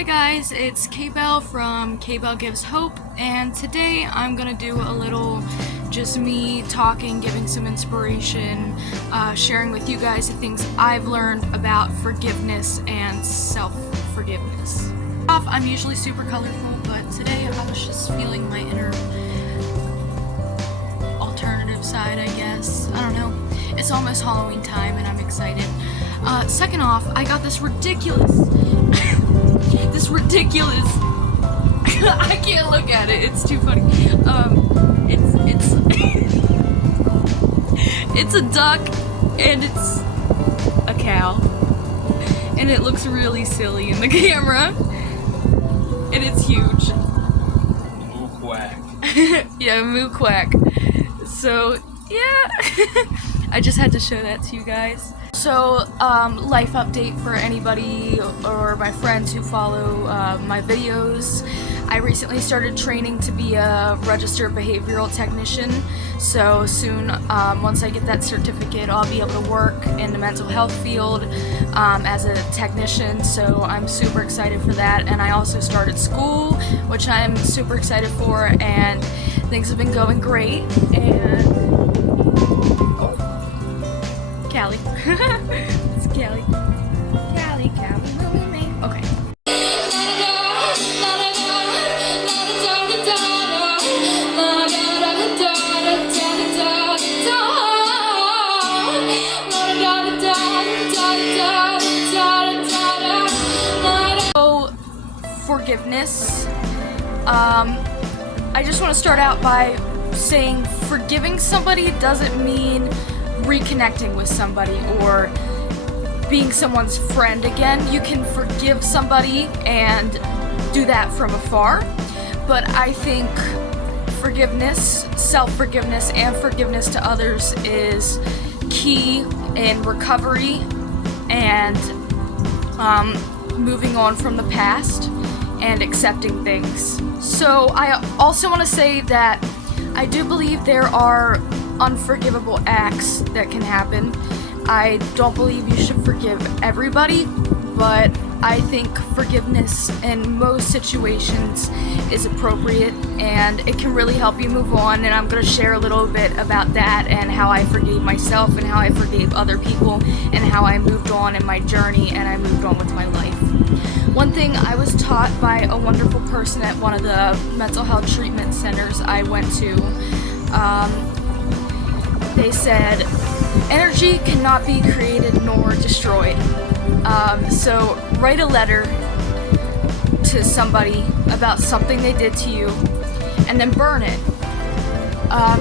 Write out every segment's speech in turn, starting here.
Hi guys, it's Kaybelle from Kaybelle Gives Hope, and today I'm gonna do a little just me talking, giving some inspiration, sharing with you guys the things I've learned about forgiveness and self-forgiveness. I'm usually super colorful, but today I was just feeling my inner alternative side, I guess. I don't know. It's almost Halloween time and I'm excited. Second off, I got this ridiculous I can't look at it, it's too funny. It's it's a duck and it's a cow. And it looks really silly in the camera. And it's huge. Moo quack. Yeah, moo quack. So, yeah. I just had to show that to you guys. So, life update for anybody or my friends who follow my videos. I recently started training to be a registered behavioral technician. So soon, once I get that certificate, I'll be able to work in the mental health field as a technician. So I'm super excited for that. And I also started school, which I'm super excited for. And things have been going great. And Callie. It's Callie. Callie, okay. So, forgiveness. I just want to start out by saying forgiving somebody doesn't mean reconnecting with somebody or being someone's friend again. You can forgive somebody and do that from afar, but I think forgiveness, self-forgiveness, and forgiveness to others is key in recovery and moving on from the past and accepting things. So I also want to say that I do believe there are unforgivable acts that can happen. I don't believe you should forgive everybody, but I think forgiveness in most situations is appropriate and it can really help you move on, and I'm going to share a little bit about that and how I forgave myself and how I forgave other people and how I moved on in my journey and I moved on with my life. One thing I was taught by a wonderful person at one of the mental health treatment centers I went to, they said, energy cannot be created nor destroyed. So write a letter to somebody about something they did to you and then burn it.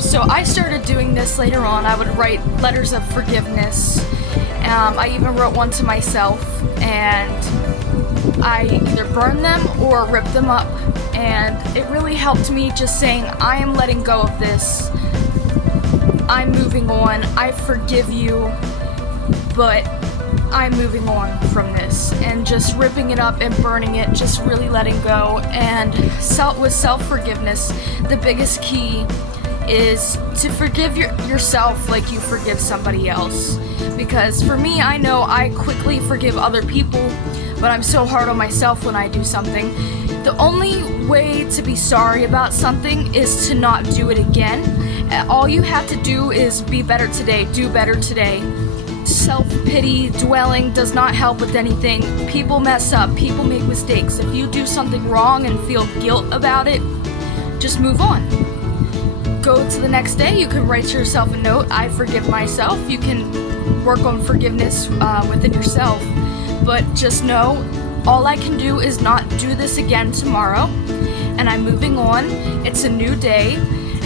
So I started doing this later on. I would write letters of forgiveness. I even wrote one to myself, and I either burned them or ripped them up. And it really helped me just saying, I am letting go of this. I'm moving on, I forgive you, but I'm moving on from this. And just ripping it up and burning it, just really letting go. And with self-forgiveness, the biggest key is to forgive yourself like you forgive somebody else. Because for me, I know I quickly forgive other people, but I'm so hard on myself when I do something. The only way to be sorry about something is to not do it again. All you have to do is be better today, do better today. Self-pity, dwelling does not help with anything. People mess up, people make mistakes. If you do something wrong and feel guilt about it, just move on. Go to the next day, you can write to yourself a note, I forgive myself. You can work on forgiveness within yourself. But just know, all I can do is not do this again tomorrow, and I'm moving on. It's a new day.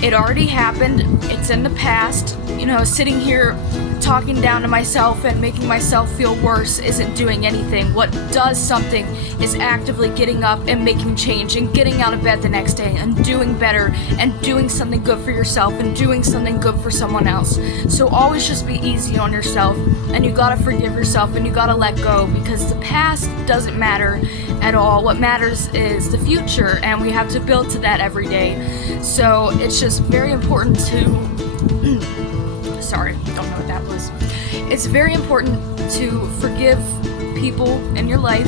It already happened. It's in the past. You know, sitting here talking down to myself and making myself feel worse isn't doing anything. What does something is actively getting up and making change and getting out of bed the next day and doing better and doing something good for yourself and doing something good for someone else. So always just be easy on yourself, and you gotta forgive yourself and you gotta let go, because the past doesn't matter at all. What matters is the future, and we have to build to that every day. So it's just very important to sorry, don't know what that was. It's very important to forgive people in your life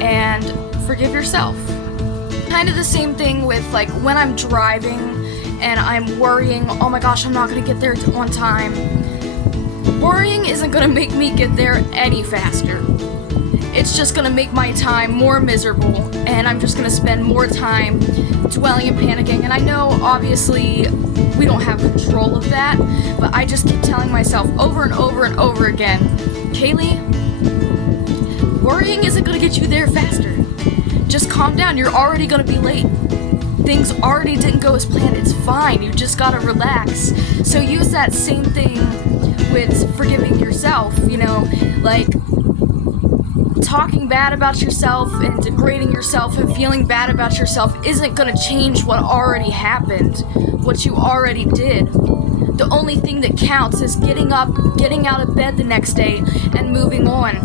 and forgive yourself. Kind of the same thing with like when I'm driving and I'm worrying, oh my gosh, I'm not gonna get there on time. Worrying isn't gonna make me get there any faster. It's just gonna make my time more miserable, and I'm just gonna spend more time dwelling and panicking. And I know, obviously, we don't have control of that, but I just keep telling myself over and over and over again, Kaylee, worrying isn't gonna get you there faster. Just calm down, you're already gonna be late. Things already didn't go as planned, it's fine, you just gotta relax. So use that same thing with forgiving yourself, you know, like talking bad about yourself and degrading yourself and feeling bad about yourself isn't gonna change what already happened, what you already did. The only thing that counts is getting up, getting out of bed the next day, and moving on.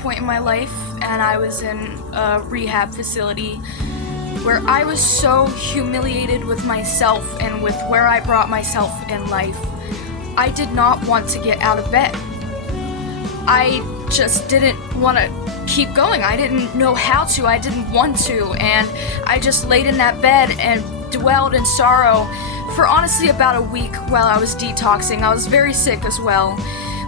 Point in my life, and I was in a rehab facility where I was so humiliated with myself and with where I brought myself in life. I did not want to get out of bed. I just didn't want to keep going. I didn't know how to. I didn't want to. And I just laid in that bed and dwelled in sorrow for honestly about a week while I was detoxing. I was very sick as well.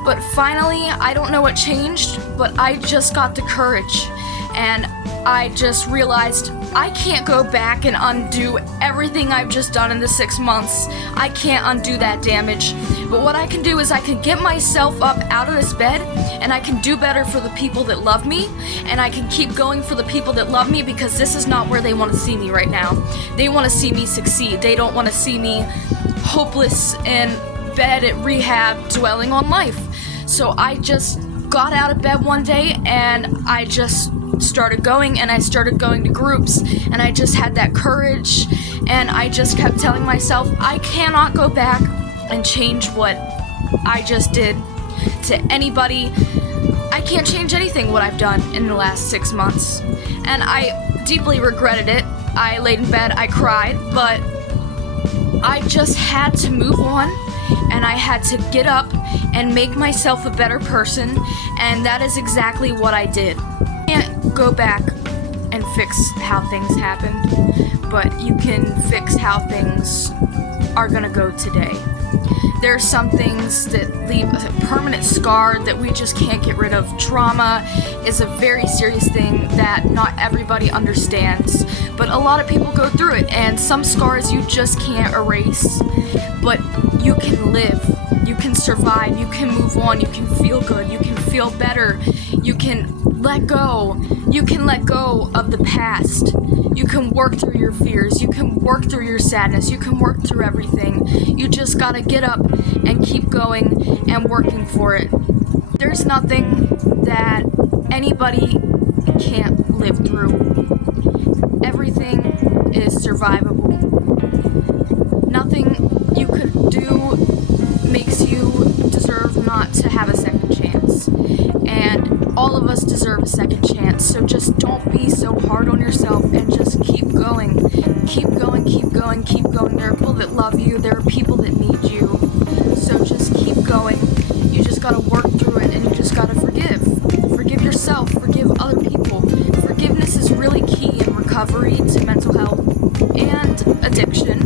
But finally, I don't know what changed, but I just got the courage. And I just realized I can't go back and undo everything I've just done in the 6 months. I can't undo that damage. But what I can do is I can get myself up out of this bed, and I can do better for the people that love me, and I can keep going for the people that love me, because this is not where they want to see me right now. They want to see me succeed. They don't want to see me hopeless in bed at rehab dwelling on life. So I just got out of bed one day and I just started going, and I started going to groups, and I just had that courage, and I just kept telling myself I cannot go back and change what I just did to anybody. I can't change anything what I've done in the last 6 months, and I deeply regretted it. I laid in bed, I cried, but I just had to move on, and I had to get up and make myself a better person, and that is exactly what I did. Can't go back and fix how things happened, but you can fix how things are gonna go today. There are some things that leave a permanent scar that we just can't get rid of. Trauma is a very serious thing that not everybody understands, but a lot of people go through it, and some scars you just can't erase, but you can live, you can survive, you can move on, you can feel good, you can feel better, you can let go of the past. You can work through your fears, you can work through your sadness, you can work through everything. You just gotta get up and keep going and working for it. There's nothing that anybody can't live through. Everything is survivable. Nothing you could do makes you deserve not to have a second chance. And all of us deserve a second chance, so just don't be so hard on yourself and just keep going. Keep going, keep going, keep going. There are people that love you, there are people that need you, so just keep going. You just gotta work through it, and you just gotta forgive. Forgive yourself, forgive other people. Forgiveness is really key in recovery to mental health and addiction,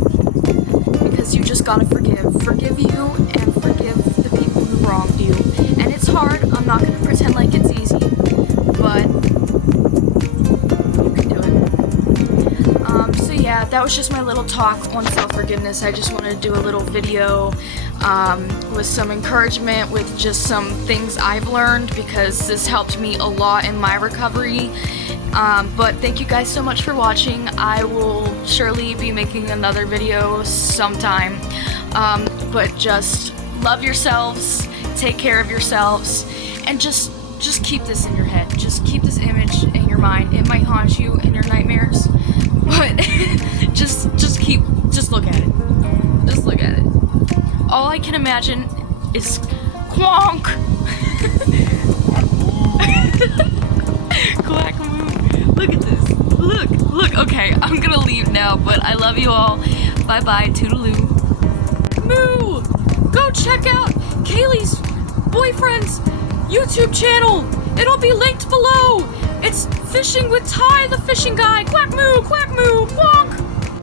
because you just gotta forgive. Forgive you and forgive the people who wronged you. And it's hard, I'm not gonna pretend like it's easy, but you can do it. So yeah, that was just my little talk on self-forgiveness. I just wanted to do a little video with some encouragement, with just some things I've learned, because this helped me a lot in my recovery. But thank you guys so much for watching. I will surely be making another video sometime. But just love yourselves, take care of yourselves, and just keep this in your head. Just keep this image in your mind. It might haunt you in your nightmares, but just look at it. Just look at it. All I can imagine is quonk. Quack-a-moo. Look at this. Look. Okay, I'm gonna leave now, but I love you all. Bye-bye. Toodaloo. Moo! Go check out Kaylee's boyfriend's YouTube channel. It'll be linked below. It's fishing with Ty, the fishing guy. Quack moo, quack moo.